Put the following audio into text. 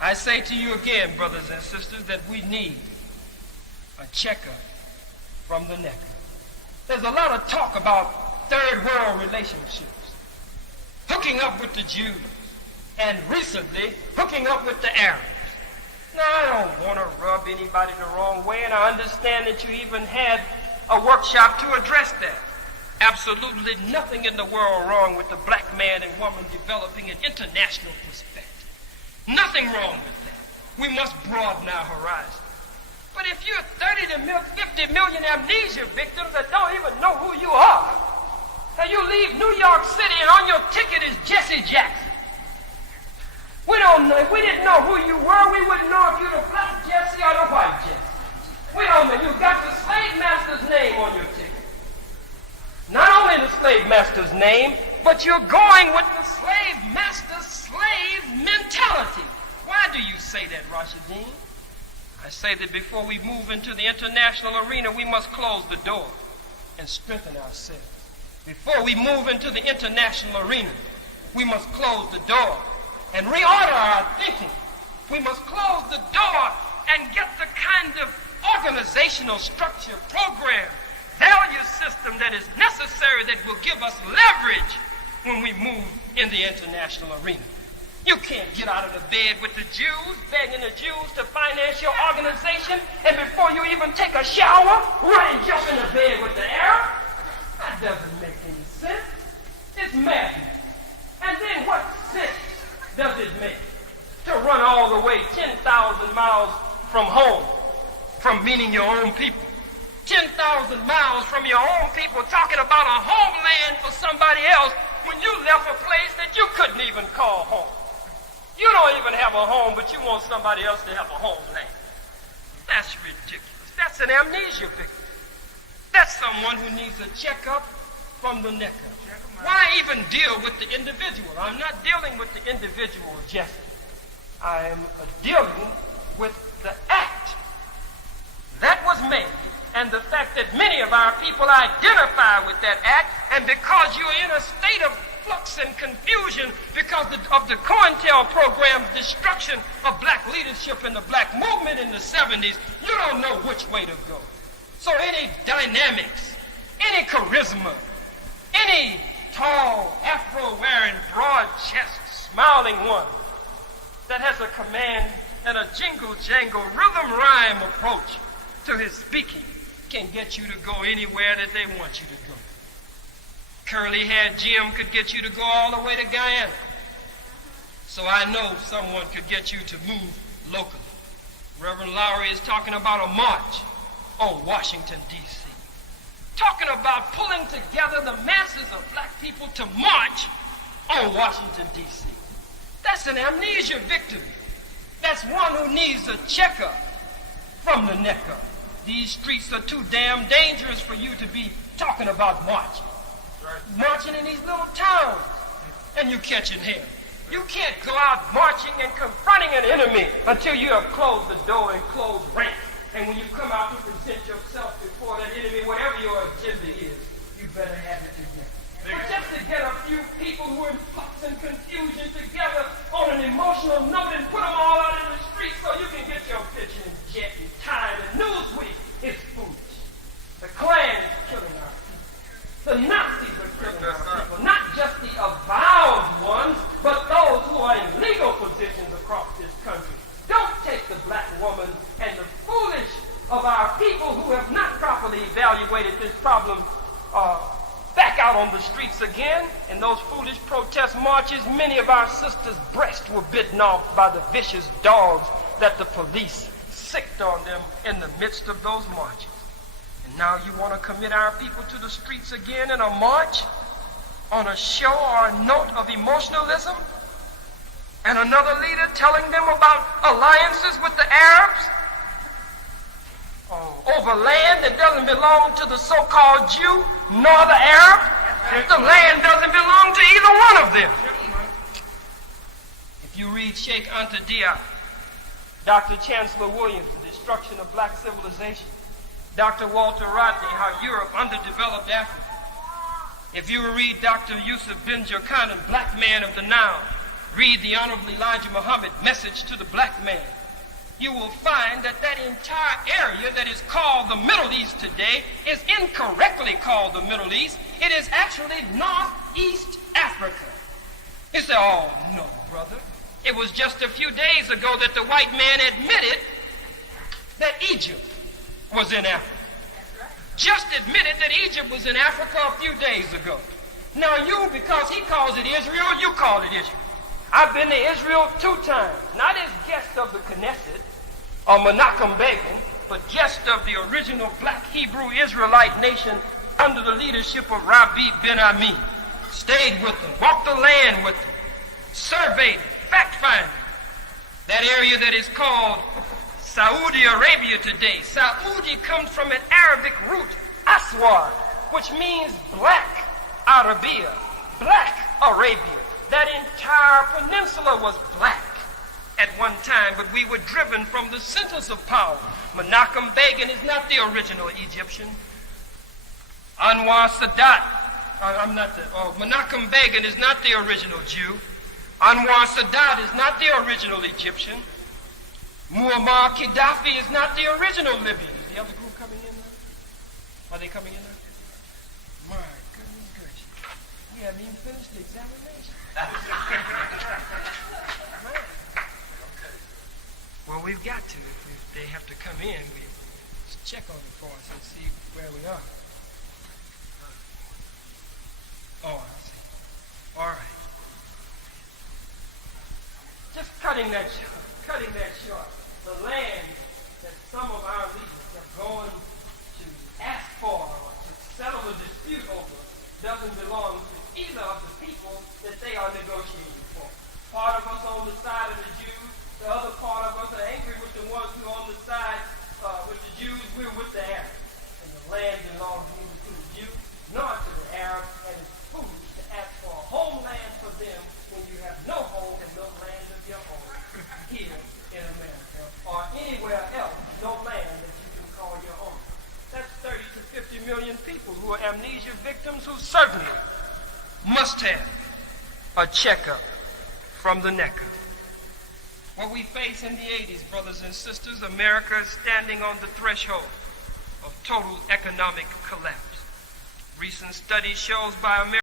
I say to you again, brothers and sisters, that we need a checkup from the neck up. There's a lot of talk about third world relationships, hooking up with the Jews, and recently hooking up with the Arabs. Now, I don't want to rub anybody the wrong way, and I understand that you even had a workshop to address that. Absolutely nothing in the world wrong with the black man and woman developing an international perspective. Nothing wrong with that. We must broaden our horizon. But if you're 30 to 50 million amnesia victims that don't even know who you are, and you leave New York City and on your ticket is Jesse Jackson. We didn't know who you were. We wouldn't know if you're the black Jesse or the white Jesse. We don't know. You got the slave master's name on your ticket. Not only the slave master's name, but you're going with the slave master's slave mentality. Why do you say that, Rushaddin? I say that before we move into the international arena, we must close the door and strengthen ourselves. Before we move into the international arena, we must close the door and reorder our thinking. We must close the door and get the kind of organizational structure, program, value system that is necessary that will give us leverage when we move in the international arena. You can't get out of the bed with the Jews, begging the Jews to finance your organization, and before you even take a shower, run and jump in the bed with the Arab. That doesn't make any sense. It's madness. And then what sense does it make to run all the way 10,000 miles from home, from meaning your own people? 10,000 miles from your own people, talking about a homeland for somebody else when you left a place that you couldn't even call home. You don't even have a home, but you want somebody else to have a homeland. That's ridiculous. That's an amnesia victim. That's someone who needs a checkup from the neck up. Why even deal with the individual? I'm not dealing with the individual, Jesse. I am dealing with the act that was made and the fact that many of our people identify with that act, and because you're in a state of flux and confusion because of the COINTEL program's destruction of black leadership and the black movement in the 70s, you don't know which way to go. So any dynamics, any charisma, any tall, afro-wearing, broad-chested, smiling one that has a command and a jingle-jangle, rhythm-rhyme approach to his speaking can get you to go anywhere that they want you to go. Curly-haired Jim could get you to go all the way to Guyana. So I know someone could get you to move locally. Reverend Lowry is talking about a march on Washington, D.C. Talking about pulling together the masses of black people to march on Washington, D.C. That's an amnesia victim. That's one who needs a checkup from the neck up. These streets are too damn dangerous for you to be talking about marching. Marching in these little towns, and you catching hell. You can't go out marching and confronting an enemy until you have closed the door and closed ranks. And when you come out, you present yourself before that enemy, whatever your agenda is, you better have it together. But just to get a few people who are in flux and confusion together on an emotional note and put them all out in the street so you can get your picture in Jet and Time and Newsweek, it's foolish. The Klan is killing our people. The Nazis are killing our people. Not just the avowed ones, but those who are in legal positions across this country. Don't take the black woman and the foolish of our people who have not properly evaluated this problem back out on the streets again. In those foolish protest marches, many of our sisters' breasts were bitten off by the vicious dogs that the police sicked on them in the midst of those marches. And now you want to commit our people to the streets again in a march on a show or a note of emotionalism? And another leader telling them about alliances with the Arabs over land that doesn't belong to the so-called Jew nor the Arab. The land doesn't belong to either one of them. If you read Sheikh Anta Diop, Dr. Chancellor Williams, The Destruction of Black Civilization, Dr. Walter Rodney, How Europe Underdeveloped Africa. If you read Dr. Yusuf bin Jurkanin, Black Man of the Nile, read the Honorable Elijah Muhammad message to the black man, you will find that that entire area that is called the Middle East today is incorrectly called the Middle East. It is actually Northeast Africa. You say, oh, no, brother. It was just a few days ago that the white man admitted that Egypt was in Africa. Just admitted that Egypt was in Africa a few days ago. Now you, because he calls it Israel, you call it Israel. I've been to Israel 2 times, not as guest of the Knesset or Menachem Begin, but guest of the original black Hebrew Israelite nation under the leadership of Rabbi Ben Ami. Stayed with them, walked the land with them, surveyed, fact-finding that area that is called Saudi Arabia today. Saudi comes from an Arabic root, Aswad, which means black Arabia, black Arabia. That entire peninsula was black at one time, but we were driven from the centers of power. Menachem Begin is not the original Egyptian. Anwar Sadat, Menachem Begin is not the original Jew. Anwar Sadat is not the original Egyptian. Muammar Gaddafi is not the original Libyan. Is the other group coming in now? Are they coming in now? My goodness gracious. We haven't even finished the examination. Well, we've got to. If they have to come in, we check on it for us and see where we are. Oh, I see. All right. Just cutting that short. The land that some of our leaders have gone to ask for or to settle a dispute over doesn't belong to either of the people that they are negotiating for. Part of us on the side of the Jews, the other part of us are angry with the ones who are on the side with the Jews. We're with the Arabs. And the land belongs neither to the Jews nor to the Arabs, and it's foolish to ask for a homeland for them when you have no home and no land of your own here in America or anywhere else, no land that you can call your own. That's 30 to 50 million people who are amnesia victims who certainly must have a checkup from the neck up. What we face in the 80s, brothers and sisters, America is standing on the threshold of total economic collapse. Recent study shows by America